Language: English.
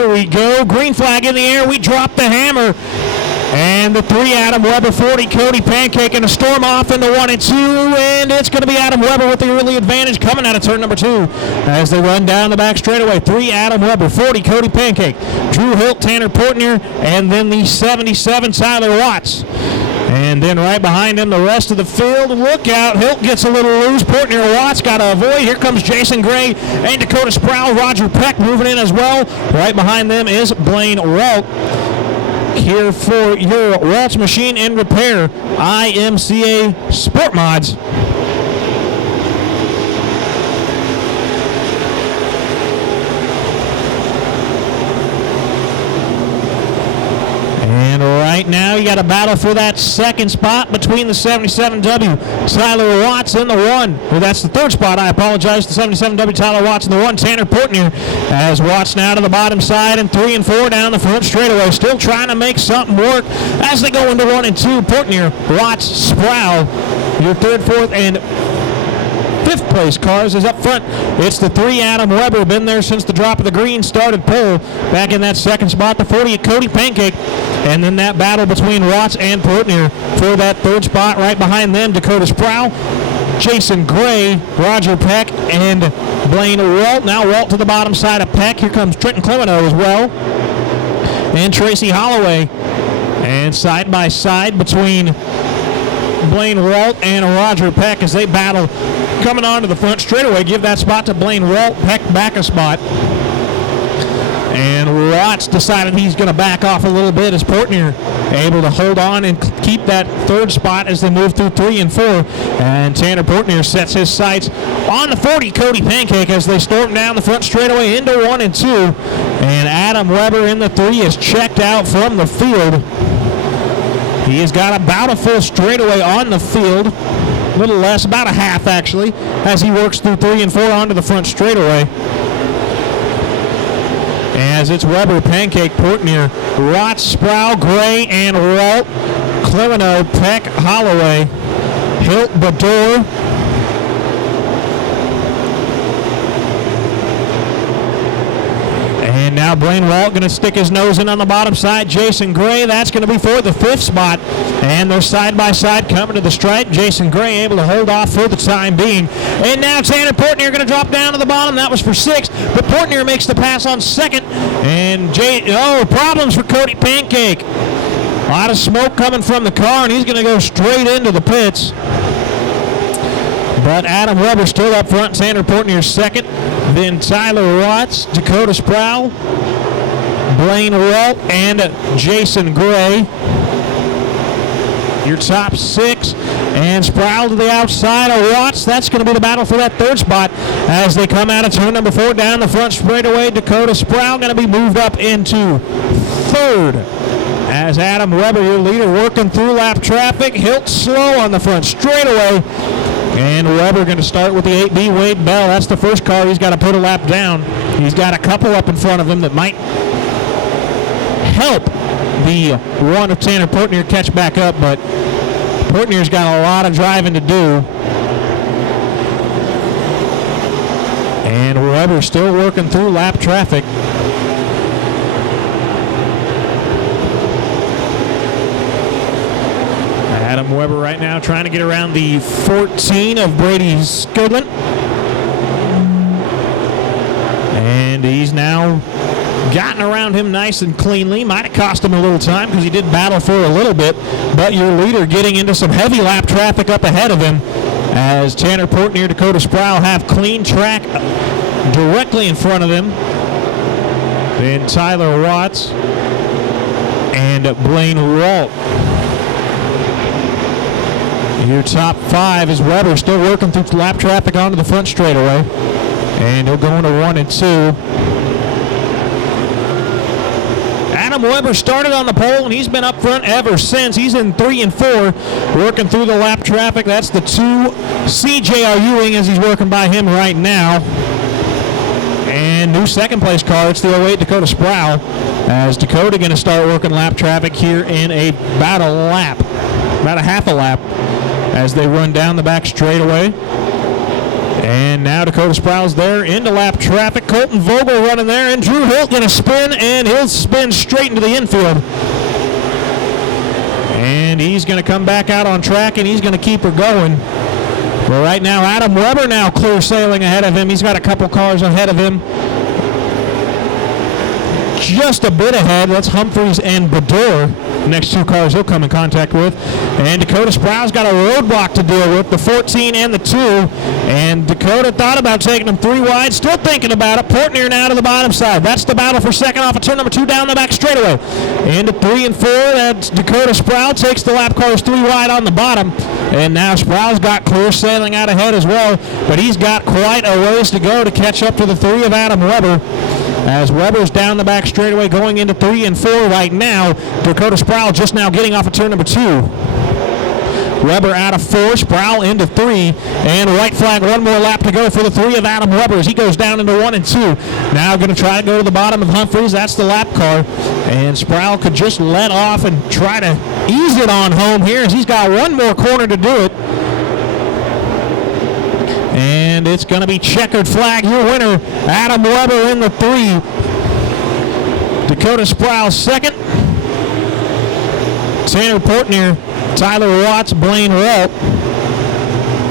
Here we go. Green flag in the air. We drop the hammer. And the 3, Adam Weber, 40, Cody Pancake, and a storm off into 1 and 2. And it's going to be Adam Weber with the early advantage coming out of turn number 2 as they run down the back straightaway. 3, Adam Weber, 40, Cody Pancake, Drew Hilt, Tanner Portnier, and then the 77, Tyler Watts. And then right behind him, the rest of the field. Look out. Hilt gets a little loose. Portnier, Watts got to avoid. Here comes Jason Gray and Dakota Sproul. Roger Peck moving in as well. Right behind them is Blaine Walt. Here for your Walt's Machine and Repair, IMCA Sport Mods. And right now you got a battle for that second spot between the 77W Tyler Watts and the 1. Well, that's the third spot. I apologize. The 77W Tyler Watts and the 1 Tanner Portnier, as Watts now to the bottom side and 3 and 4 down the front straightaway. Still trying to make something work as they go into 1 and 2. Portnier, Watts, Sproul, your 3rd, 4th, and 5th place cars is up front. It's the 3 Adam Weber, been there since the drop of the green started pole. Back in that second spot, the 40 Cody Pancake. And then that battle between Watts and Portnier for that 3rd spot. Right behind them, Dakota Sproul, Jason Gray, Roger Peck, and Blaine Walt. Now Walt to the bottom side of Peck. Here comes Trenton Clemeno as well. And Tracy Holloway. And side by side between Blaine Walt and Roger Peck as they battle coming onto the front straightaway. Give that spot to Blaine Walt. Peck back a spot. And Watts decided he's going to back off a little bit as Portnier able to hold on and keep that 3rd spot as they move through 3 and 4. And Tanner Portnier sets his sights on the 40 Cody Pancake as they storm down the front straightaway into 1 and 2. And Adam Weber in the 3 is checked out from the field. He has got about a full straightaway on the field. A little less, about a half actually, as he works through 3 and 4 onto the front straightaway. As it's Weber, Pancake, Portnier, Watts, Sproul, Gray, and Walt, Clemeno, Peck, Holloway, Hilt, Bador, and now Blaine Walt going to stick his nose in on the bottom side. Jason Gray, that's going to be for the 5th spot. And they're side by side coming to the stripe. Jason Gray able to hold off for the time being. And now Tanner Portnier going to drop down to the bottom. That was for 6th. But Portnier makes the pass on 2nd. And problems for Cody Pancake. A lot of smoke coming from the car, and he's going to go straight into the pits. But Adam Weber still up front. Tanner Portnier 2nd. Then Tyler Watts, Dakota Sproul, Blaine Walt, and Jason Gray. Your top 6. And Sproul to the outside of Watts. That's going to be the battle for that 3rd spot as they come out of turn number 4 down the front straightaway. Dakota Sproul going to be moved up into 3rd. As Adam Weber, your leader, working through lap traffic. Hilt slow on the front straightaway. And Weber going to start with the 8B Wade Bell. That's the first car he's got to put a lap down. He's got a couple up in front of him that might help the 1 of Tanner Portnier catch back up, but Portnier's got a lot of driving to do. And Weber still working through lap traffic. Adam Weber right now trying to get around the 14 of Brady Skodlin. And he's now gotten around him nice and cleanly. Might have cost him a little time because he did battle for a little bit. But your leader getting into some heavy lap traffic up ahead of him as Tanner Portnier, Dakota Sproul have clean track directly in front of them. Then Tyler Watts and Blaine Walt. Your top 5 is Weber, still working through lap traffic onto the front straightaway. And he'll go into 1 and 2. Adam Weber started on the pole, and he's been up front ever since. He's in 3 and 4, working through the lap traffic. That's the 2 CJR Ewing as he's working by him right now. And new 2nd place car, it's the 08 Dakota Sproul. As Dakota going to start working lap traffic here in about a half a lap. As they run down the back straightaway. And now Dakota Sproul's there into lap traffic. Colton Vogel running there, and Drew Hilt going to spin, and he'll spin straight into the infield. And he's going to come back out on track, and he's going to keep her going. But right now, Adam Weber now clear sailing ahead of him. He's got a couple cars ahead of him. Just a bit ahead. That's Humphreys and Bador. Next two cars he'll come in contact with. And Dakota Sproul's got a roadblock to deal with, the 14 and the 2. And Dakota thought about taking them 3 wide, still thinking about it. Portnier now to the bottom side. That's the battle for second off of turn number 2 down the back straightaway. Into 3 and 4. That's Dakota Sproul takes the lap cars 3 wide on the bottom. And now Sproul's got clear sailing out ahead as well. But he's got quite a ways to go to catch up to the 3 of Adam Weber. As Weber's down the back straightaway going into 3 and 4 right now. Dakota Sproul just now getting off of turn number 2. Weber out of 4, Sproul into 3, and white flag, 1 more lap to go for the 3 of Adam Weber as he goes down into 1 and 2. Now going to try to go to the bottom of Humphreys. That's the lap car, and Sproul could just let off and try to ease it on home here as he's got 1 more corner to do it. And it's going to be checkered flag. Your winner, Adam Weber in the 3. Dakota Sproul second. Tanner Portnier, Tyler Watts, Blaine Walt.